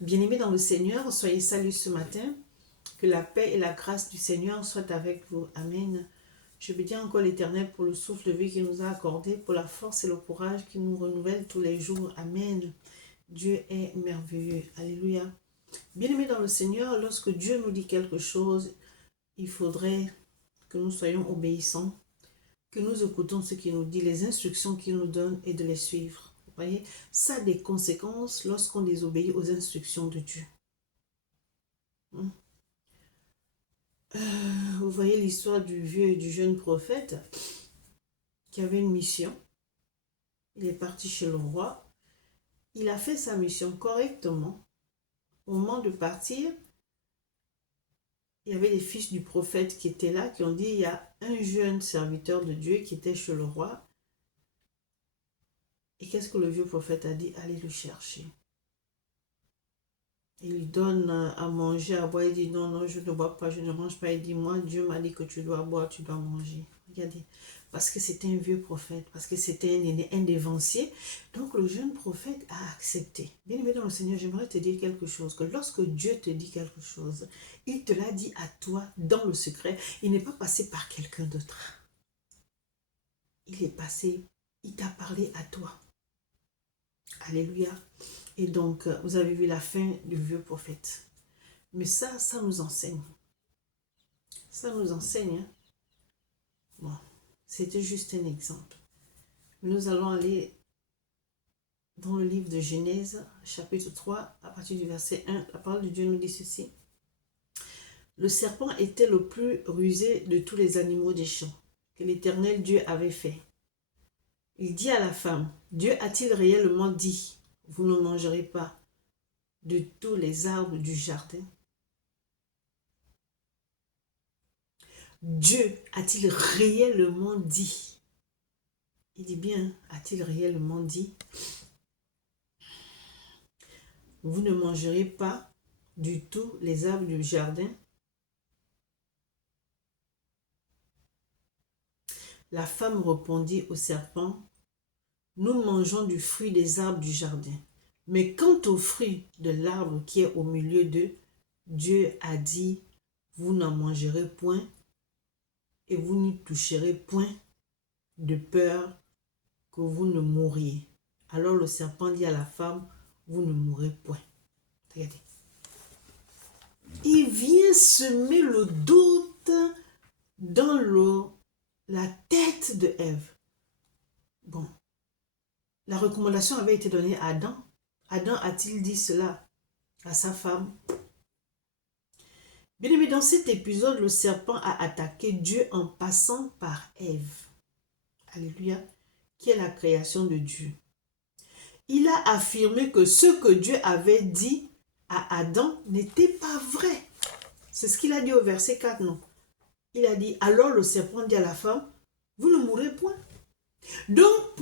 Bien-aimés dans le Seigneur, soyez salués ce matin. Que la paix et la grâce du Seigneur soient avec vous. Amen. Je bénis encore l'Éternel pour le souffle de vie qu'il nous a accordé, pour la force et le courage qu'il nous renouvelle tous les jours. Amen. Dieu est merveilleux. Alléluia. Bien-aimés dans le Seigneur, lorsque Dieu nous dit quelque chose, il faudrait que nous soyons obéissants, que nous écoutons ce qu'il nous dit, les instructions qu'il nous donne et de les suivre. Vous voyez, ça a des conséquences lorsqu'on désobéit aux instructions de Dieu. Vous voyez l'histoire du vieux et du jeune prophète qui avait une mission. Il est parti chez le roi. Il a fait sa mission correctement. Au moment de partir, il y avait les fils du prophète qui étaient là, qui ont dit, il y a un jeune serviteur de Dieu qui était chez le roi. Et qu'est-ce que le vieux prophète a dit? Allez le chercher. Il lui donne à manger, à boire. Il dit, non, non, je ne bois pas, je ne mange pas. Il dit, moi, Dieu m'a dit que tu dois boire, tu dois manger. Regardez, parce que c'était un vieux prophète, parce que c'était un aîné, un dévancier. Donc, le jeune prophète a accepté. Bien aimé dans le Seigneur, j'aimerais te dire quelque chose, que lorsque Dieu te dit quelque chose, il te l'a dit à toi, dans le secret. Il n'est pas passé par quelqu'un d'autre. Il est passé, il t'a parlé à toi. Alléluia. Et donc, vous avez vu la fin du vieux prophète. Mais ça nous enseigne. Ça nous enseigne. Hein? Bon, c'était juste un exemple. Nous allons aller dans le livre de Genèse, chapitre 3, à partir du verset 1. La parole de Dieu nous dit ceci. Le serpent était le plus rusé de tous les animaux des champs que l'Éternel Dieu avait fait. Il dit à la femme, Dieu a-t-il réellement dit, vous ne mangerez pas de tous les arbres du jardin? Dieu a-t-il réellement dit? Il dit bien, a-t-il réellement dit? Vous ne mangerez pas du tout les arbres du jardin? La femme répondit au serpent, nous mangeons du fruit des arbres du jardin. Mais quant au fruit de l'arbre qui est au milieu d'eux, Dieu a dit, vous n'en mangerez point et vous n'y toucherez point, de peur que vous ne mouriez. Alors le serpent dit à la femme, vous ne mourrez point. Regardez. Il vient semer le doute dans la tête de Ève. Bon, la recommandation avait été donnée à Adam. Adam a-t-il dit cela à sa femme? Bien aimé, dans cet épisode, le serpent a attaqué Dieu en passant par Ève. Alléluia, qui est la création de Dieu. Il a affirmé que ce que Dieu avait dit à Adam n'était pas vrai. C'est ce qu'il a dit au verset 4, non? Il a dit, alors le serpent dit à la femme, vous ne mourrez point. Donc,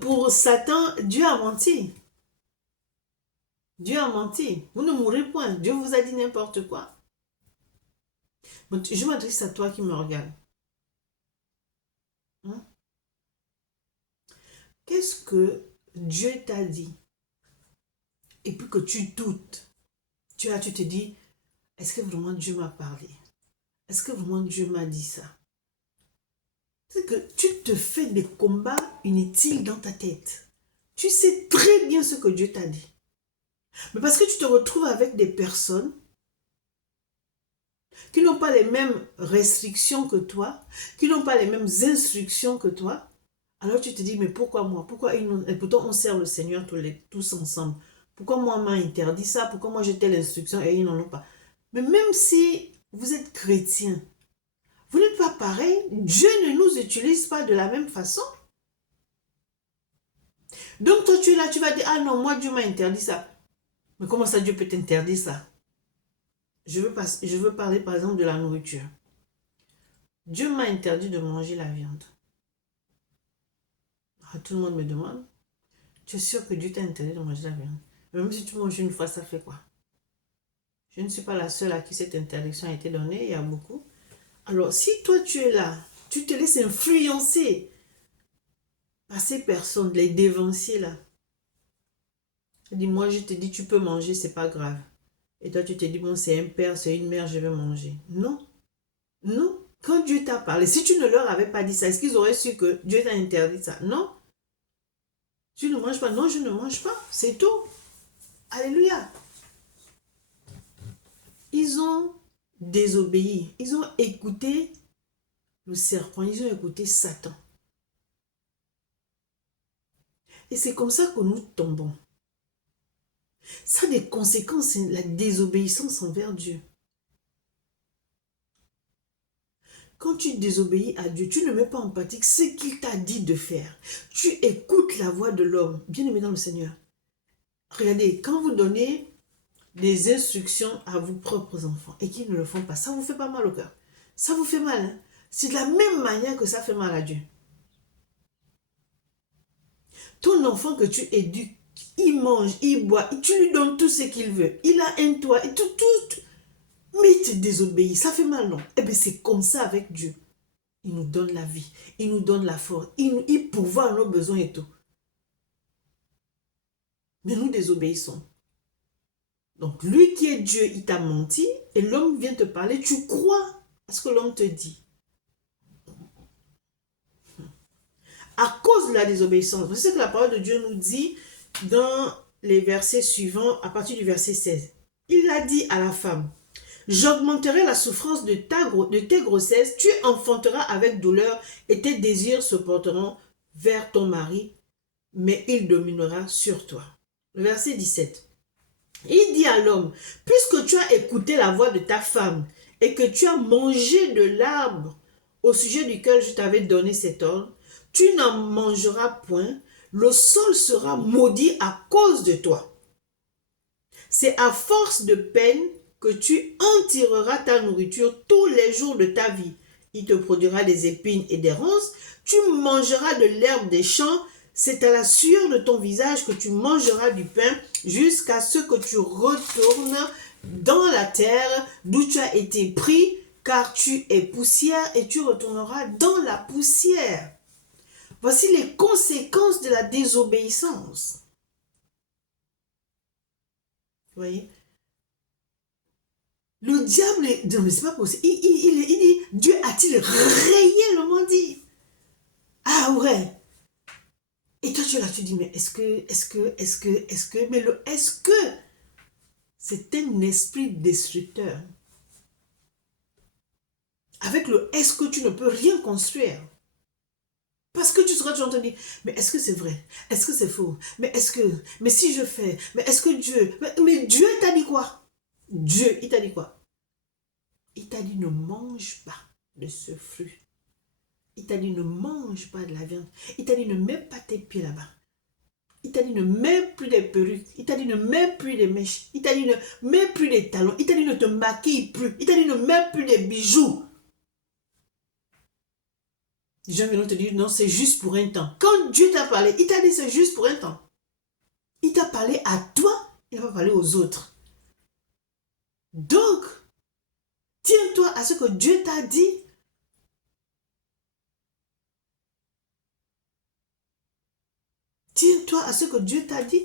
pour Satan, Dieu a menti. Dieu a menti. Vous ne mourrez point. Dieu vous a dit n'importe quoi. Je m'adresse à toi qui me regarde. Hein? Qu'est-ce que Dieu t'a dit? Et puis que tu doutes. Tu te dis, est-ce que vraiment Dieu m'a parlé? Est-ce que vraiment Dieu m'a dit ça? C'est que tu te fais des combats inutiles dans ta tête. Tu sais très bien ce que Dieu t'a dit. Mais parce que tu te retrouves avec des personnes qui n'ont pas les mêmes restrictions que toi, qui n'ont pas les mêmes instructions que toi, alors tu te dis, mais pourquoi moi? Pourquoi et pourtant on sert le Seigneur tous ensemble. Pourquoi moi on m'a interdit ça? Pourquoi moi j'ai telle instruction et ils n'en ont pas? Mais même si vous êtes chrétien, vous n'êtes pas pareil. Dieu ne nous utilise pas de la même façon. Donc toi tu es là, tu vas dire, ah non, moi Dieu m'a interdit ça. Mais comment ça Dieu peut t'interdire ça? Je veux parler par exemple de la nourriture. Dieu m'a interdit de manger la viande. Alors, tout le monde me demande, tu es sûr que Dieu t'a interdit de manger la viande? Même si tu manges une fois, ça fait quoi? Je ne suis pas la seule à qui cette interdiction a été donnée, il y a beaucoup. Alors, si toi tu es là, tu te laisses influencer par ces personnes, les dévanciers là, Elle dit, moi je te dis, tu peux manger, c'est pas grave. Et toi tu te dis, bon, c'est un père, c'est une mère, je vais manger. Non, non. Quand Dieu t'a parlé, si tu ne leur avais pas dit ça, est-ce qu'ils auraient su que Dieu t'a interdit ça? Non. Tu ne manges pas. Non, je ne mange pas. C'est tout. Alléluia. Ils ont désobéi. Ils ont écouté le serpent. Ils ont écouté Satan. Et c'est comme ça que nous tombons. Ça a des conséquences, la désobéissance envers Dieu. Quand tu désobéis à Dieu, tu ne mets pas en pratique ce qu'il t'a dit de faire. Tu écoutes la voix de l'homme, bien aimé dans le Seigneur. Regardez, quand vous donnez des instructions à vos propres enfants et qu'ils ne le font pas, ça vous fait pas mal au cœur. Ça vous fait mal. Hein? C'est de la même manière que ça fait mal à Dieu. Ton enfant que tu éduques, il mange, il boit, tu lui donnes tout ce qu'il veut. Il a un toit, et tout. Mais il te désobéit, ça fait mal, non? Eh bien, c'est comme ça avec Dieu. Il nous donne la vie, il nous donne la force, il pourvoit à nos besoins et tout. Mais nous désobéissons. Donc, lui qui est Dieu, il t'a menti, et l'homme vient te parler, tu crois à ce que l'homme te dit. À cause de la désobéissance, c'est ce que la parole de Dieu nous dit dans les versets suivants, à partir du verset 16. Il a dit à la femme, j'augmenterai la souffrance de tes grossesses, tu enfanteras avec douleur et tes désirs se porteront vers ton mari, mais il dominera sur toi. Le verset 17. Il dit à l'homme, puisque tu as écouté la voix de ta femme et que tu as mangé de l'arbre au sujet duquel je t'avais donné cet ordre, tu n'en mangeras point, le sol sera maudit à cause de toi. C'est à force de peine que tu en tireras ta nourriture tous les jours de ta vie. Il te produira des épines et des ronces, tu mangeras de l'herbe des champs, c'est à la sueur de ton visage que tu mangeras du pain jusqu'à ce que tu retournes dans la terre d'où tu as été pris, car tu es poussière et tu retourneras dans la poussière. Voici les conséquences de la désobéissance. Vous voyez? Le diable, non mais c'est pas possible. Il dit, Dieu a-t-il réellement dit? Ah ouais. Et toi tu es là, tu dis, mais est-ce que, mais le est-ce que, c'est un esprit destructeur. Avec le est-ce que tu ne peux rien construire. Parce que tu seras toujours en train de dire, mais est-ce que c'est vrai? Est-ce que c'est faux? Mais est-ce que, mais si je fais, mais est-ce que Dieu, mais Dieu t'a dit quoi? Dieu, il t'a dit quoi? Il t'a dit ne mange pas de ce fruit. Il t'a dit ne mange pas de la viande. Il t'a dit ne mets pas tes pieds là-bas. Il t'a dit ne mets plus des perruques. Il t'a dit ne mets plus des mèches. Il t'a dit ne mets plus des talons. Il t'a dit ne te maquille plus. Il t'a dit ne mets plus des bijoux. Les gens viennent te dire non, c'est juste pour un temps. Quand Dieu t'a parlé, il t'a dit c'est juste pour un temps. Il t'a parlé à toi, il va parler aux autres. Donc, tiens-toi à ce que Dieu t'a dit. Tiens-toi à ce que Dieu t'a dit.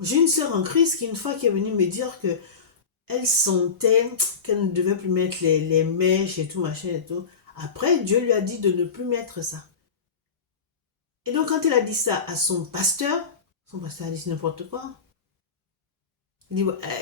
J'ai une sœur en Christ qui, une fois, qui est venue me dire que elle sentait qu'elle ne devait plus mettre les mèches et tout, machin et tout. Après, Dieu lui a dit de ne plus mettre ça. Et donc, quand elle a dit ça à son pasteur a dit n'importe quoi.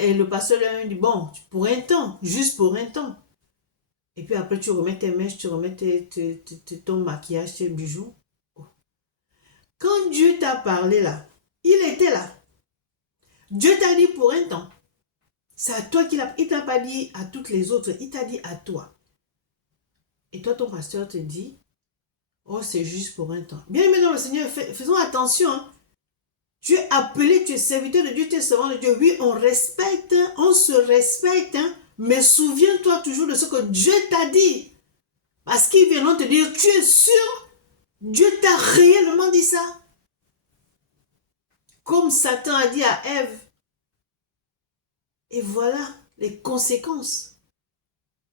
Et le pasteur lui a dit, bon, pour un temps, juste pour un temps. Et puis après, tu remets tes mèches, tu remets ton maquillage, tes bijoux. Oh. Quand Dieu t'a parlé là, il était là. Dieu t'a dit pour un temps. C'est à toi qu'il a... Il ne t'a pas dit à toutes les autres, il t'a dit à toi. Et toi, ton pasteur te dit, oh, c'est juste pour un temps. Bien aimé dans le Seigneur, faisons attention. Hein. Tu es appelé, tu es serviteur de Dieu, tu es servant de Dieu. Oui, on respecte, on se respecte, hein, mais souviens-toi toujours de ce que Dieu t'a dit. Parce qu'ils viendront te dire, tu es sûr? Dieu t'a réellement dit ça? Comme Satan a dit à Ève. Et voilà les conséquences.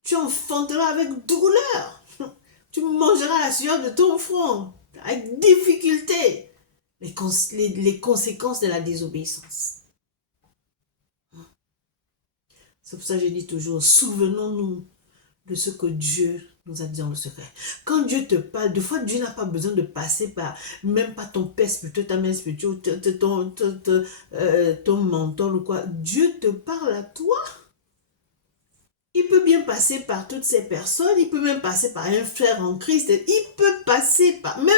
Tu enfanteras avec douleur. Tu mangeras la sueur de ton front, avec difficulté. les conséquences de la désobéissance. C'est pour ça que je dis toujours, souvenons-nous de ce que Dieu nous a dit dans le secret. Quand Dieu te parle, des fois Dieu n'a pas besoin de passer par, même pas ton père spirituel, ta mère spirituelle, ton mentor ou quoi. Dieu te parle à toi. Il peut bien passer par toutes ces personnes, il peut même passer par un frère en Christ, il peut passer par, même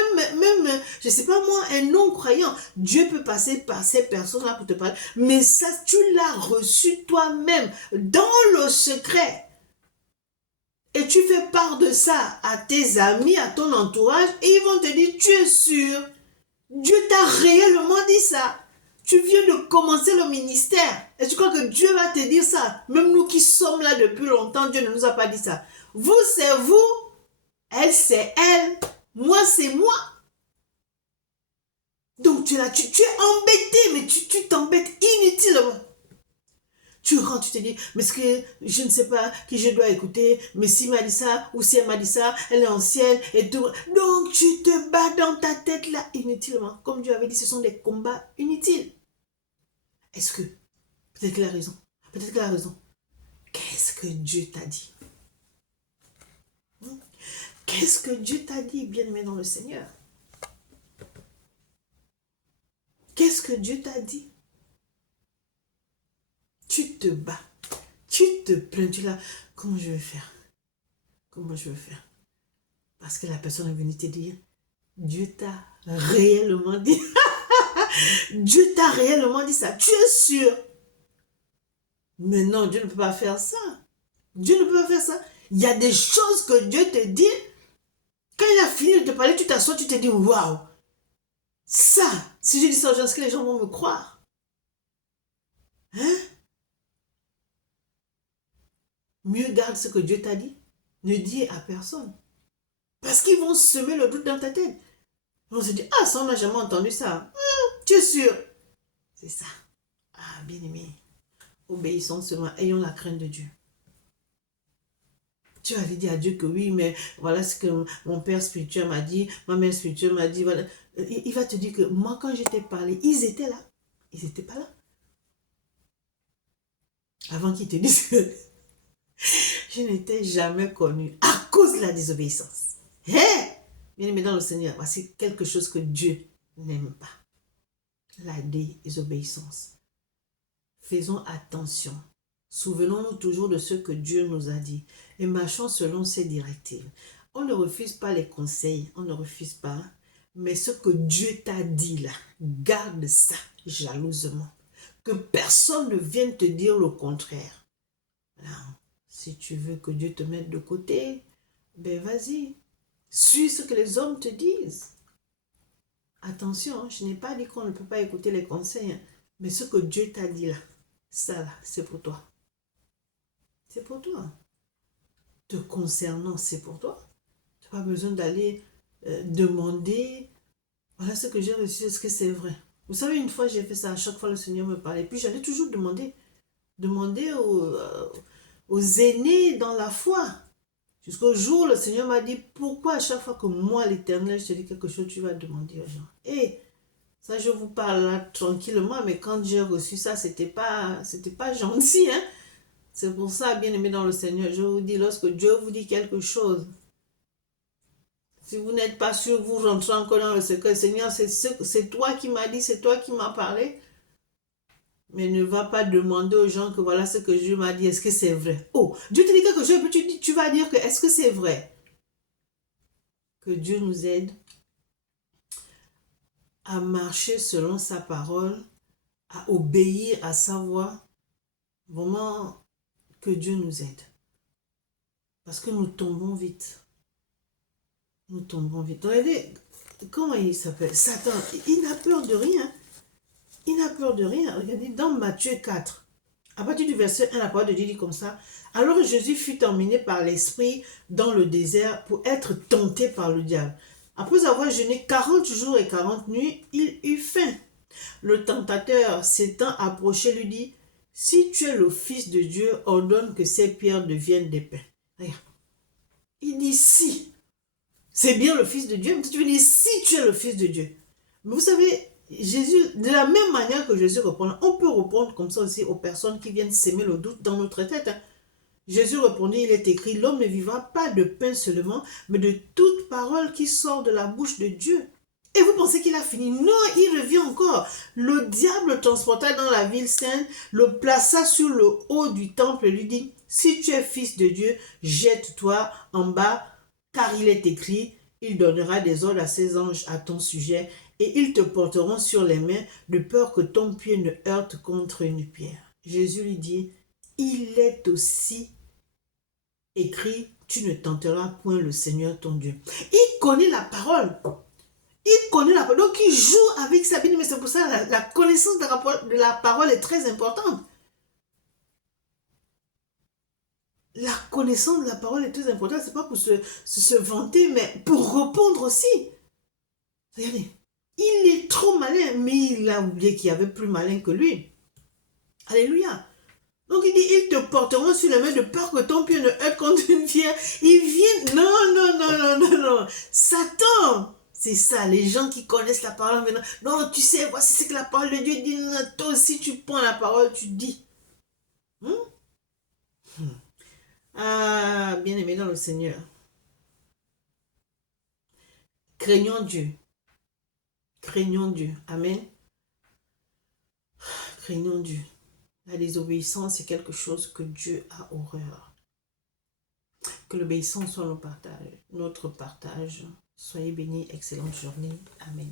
je ne sais pas moi, un non-croyant. Dieu peut passer par ces personnes-là pour te parler. Mais ça, tu l'as reçu toi-même, dans le secret. Et tu fais part de ça à tes amis, à ton entourage, et ils vont te dire, tu es sûr, Dieu t'a réellement dit ça. Tu viens de commencer le ministère. Et tu crois que Dieu va te dire ça? Même nous qui sommes là depuis longtemps, Dieu ne nous a pas dit ça. Vous, c'est vous. Elle, c'est elle. Moi, c'est moi. Donc, tu es là, tu es embêté, mais tu t'embêtes inutilement. Tu rentres, tu te dis, mais est-ce que je ne sais pas qui je dois écouter, mais s'il m'a dit ça, ou si elle m'a dit ça, elle est ancienne, et tout. Donc, tu te bats dans ta tête là, inutilement. Comme Dieu avait dit, ce sont des combats inutiles. Est-ce que, peut-être qu'elle a raison, peut-être qu'elle a raison. Qu'est-ce que Dieu t'a dit? Qu'est-ce que Dieu t'a dit, bien-aimé dans le Seigneur? Qu'est-ce que Dieu t'a dit? Tu te bats, tu te plains, tu là, comment je vais faire? Comment je vais faire? Parce que la personne est venue te dire, Dieu t'a réellement dit. Dieu t'a réellement dit ça. Tu es sûr? Mais non, Dieu ne peut pas faire ça. Dieu ne peut pas faire ça. Il y a des choses que Dieu te dit. Quand il a fini de te parler, tu t'assois, tu te dis, waouh, ça, si je dis ça aux gens, est-ce que les gens vont me croire? Hein? Mieux garde ce que Dieu t'a dit. Ne dis à personne. Parce qu'ils vont semer le doute dans ta tête. Ils vont se dire, ah, ça, on n'a jamais entendu ça. Tu es sûr? C'est ça. Ah, bien-aimé. Obéissons seulement, ayons la crainte de Dieu. Tu vas dire à Dieu que oui, mais voilà ce que mon père spirituel m'a dit, ma mère spirituelle m'a dit. Voilà. Il va te dire que moi, quand je t'ai parlé, ils étaient là. Ils n'étaient pas là. Avant qu'ils te disent que je n'étais jamais connu à cause de la désobéissance. Hé! Bien-aimé dans le Seigneur, voici quelque chose que Dieu n'aime pas. La désobéissance. Faisons attention. Souvenons-nous toujours de ce que Dieu nous a dit et marchons selon ses directives. On ne refuse pas les conseils, on ne refuse pas, mais ce que Dieu t'a dit là, garde ça jalousement. Que personne ne vienne te dire le contraire. Là, si tu veux que Dieu te mette de côté, ben vas-y, suis ce que les hommes te disent. Attention, je n'ai pas dit qu'on ne peut pas écouter les conseils, mais ce que Dieu t'a dit là, ça là, c'est pour toi. C'est pour toi. Te concernant, c'est pour toi. Tu n'as pas besoin d'aller demander, voilà ce que j'ai reçu, est-ce que c'est vrai? Vous savez, une fois, j'ai fait ça, à chaque fois le Seigneur me parlait. Puis j'allais toujours demander aux aînés dans la foi. Jusqu'au jour, le Seigneur m'a dit, pourquoi à chaque fois que moi, l'Éternel, je te dis quelque chose, tu vas demander aux gens. Et ça, je vous parle là tranquillement, mais quand j'ai reçu ça, c'était pas gentil, hein? C'est pour ça, bien-aimé dans le Seigneur, je vous dis, lorsque Dieu vous dit quelque chose, si vous n'êtes pas sûr, vous rentrez encore dans le secret. Seigneur, c'est toi qui m'as dit, c'est toi qui m'as parlé. Mais ne va pas demander aux gens que voilà ce que Dieu m'a dit, est-ce que c'est vrai? Oh, Dieu te dit quelque chose, puis tu vas dire que est-ce que c'est vrai? Que Dieu nous aide à marcher selon sa parole, à obéir à sa voix. Vraiment, que Dieu nous aide. Parce que nous tombons vite. Nous tombons vite. Regardez, comment il s'appelle? Satan, il n'a peur de rien. Il n'a peur de rien. Regardez, dans Matthieu 4, à partir du verset 1, la parole de Dieu dit comme ça. Alors Jésus fut emmené par l'Esprit dans le désert pour être tenté par le diable. Après avoir jeûné 40 jours et 40 nuits, il eut faim. Le tentateur s'étant approché lui dit, si tu es le Fils de Dieu, ordonne que ces pierres deviennent des pains. Regarde. Il dit si. C'est bien le Fils de Dieu, mais tu veux dire si tu es le Fils de Dieu. Mais vous savez, Jésus, de la même manière que Jésus répond, on peut répondre comme ça aussi aux personnes qui viennent s'aimer le doute dans notre tête. Hein. Jésus répondit, il est écrit, l'homme ne vivra pas de pain seulement, mais de toute parole qui sort de la bouche de Dieu. Et vous pensez qu'il a fini? Non, il revient encore. Le diable le transporta dans la ville sainte, le plaça sur le haut du temple et lui dit, si tu es fils de Dieu, jette-toi en bas, car il est écrit, il donnera des ordres à ses anges à ton sujet, et ils te porteront sur les mains, de peur que ton pied ne heurte contre une pierre. Jésus lui dit, il est aussi écrit, tu ne tenteras point le Seigneur ton Dieu. Il connaît la parole. Il connaît la parole. Donc, il joue avec sa Bible. Mais c'est pour ça que la connaissance de la parole est très importante. La connaissance de la parole est très importante. Ce n'est pas pour se vanter, mais pour répondre aussi. Regardez. Il est trop malin, mais il a oublié qu'il y avait plus malin que lui. Alléluia. Donc il dit, ils te porteront sur les mains de peur que ton pied ne heurte contre une pierre. Ils viennent, non. Satan, c'est ça, les gens qui connaissent la parole maintenant. Non, tu sais, voici ce que la parole de Dieu dit. Toi aussi, tu prends la parole, tu dis. Ah, bien aimé dans le Seigneur. Craignons Dieu. Craignons Dieu. Amen. Craignons Dieu. La désobéissance, c'est quelque chose que Dieu a horreur. Que l'obéissance soit notre partage. Soyez bénis, excellente journée. Amen.